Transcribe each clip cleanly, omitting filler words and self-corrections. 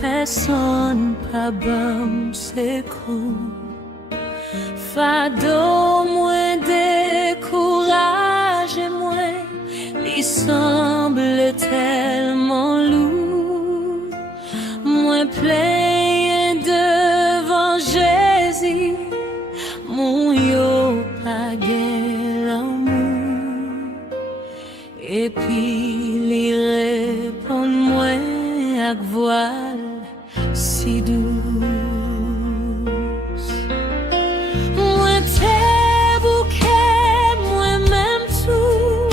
Personne pas bon secours. Fado moins découragé moins, il semble tellement lourd. Moins plein devant Jésus, mon yo pas gain l'amour. Et puis il répond moi avec voile si douce. Moi t'es bouquet, moi même tout,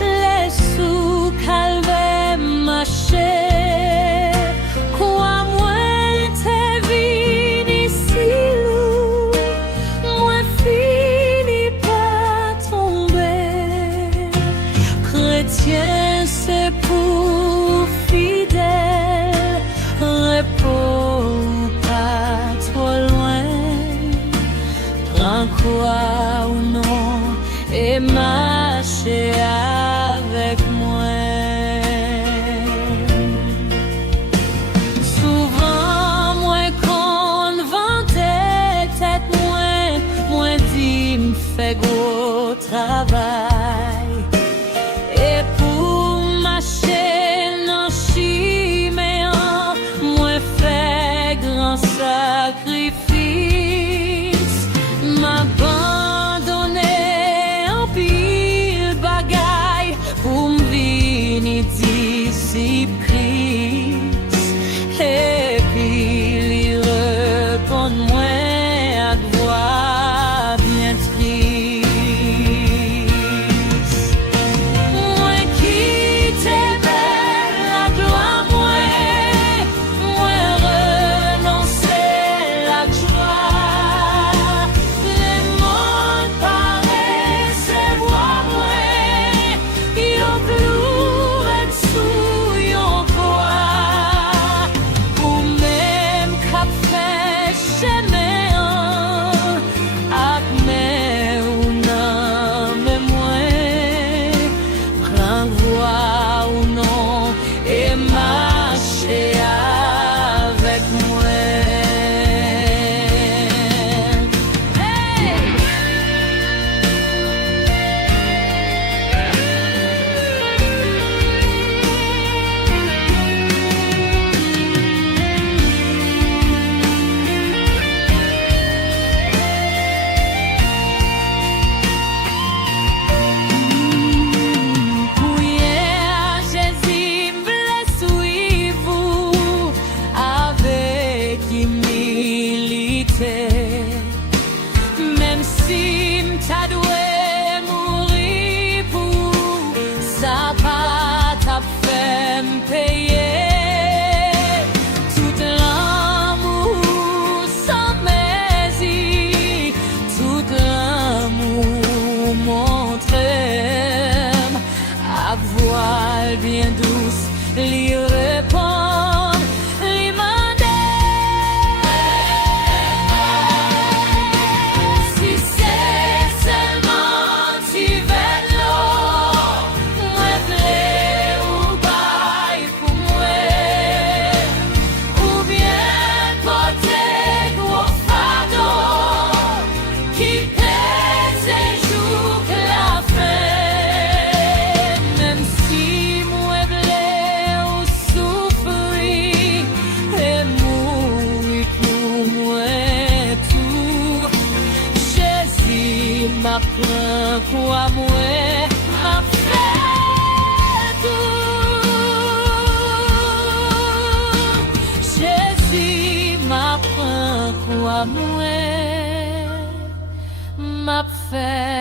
les sous calvaire marcher. Quoi moi t'es vini si lourd, moi fini pas tomber. Chrétien c'est pour fidèle, repos pas trop loin. Prends quoi ou non et marchez avec moi. Souvent moi qu'on vantait tête moi dit m'fait gros travail. Et pour marcher dans chiméan, moi fait grand sacrifice. M'abandonner en pile bagaille pour m'venir disciple Christ. Et puis il répond moi à voix bien triste. Moi qui t'ai belle la gloire, moi renoncer la joie. Les mondes paraissent voir moi, yon ploure sous yon poids. Ou même qu'a fait chemin, ak mais ou non mais moi. Prends voix ou non et marchez avec moi. Hey! Jésus voulait suivre avec humilité. Même si m'ta doué mourir pour ça pas t'a fait m'payer tout l'amour sans mesure, tout l'amour montré à voix bien douce, lui répond, lui si c'est seulement tu veux l'eau, moi plais ou bail pour moi, ou bien porter gros fardeau qui pèse et joue que la fin. Même si moi blé ou souffrir et mourir pour moi tout, Jésus m'apprend quoi moi m'a fait tout. Jésus m'apprend quoi moi m'a fait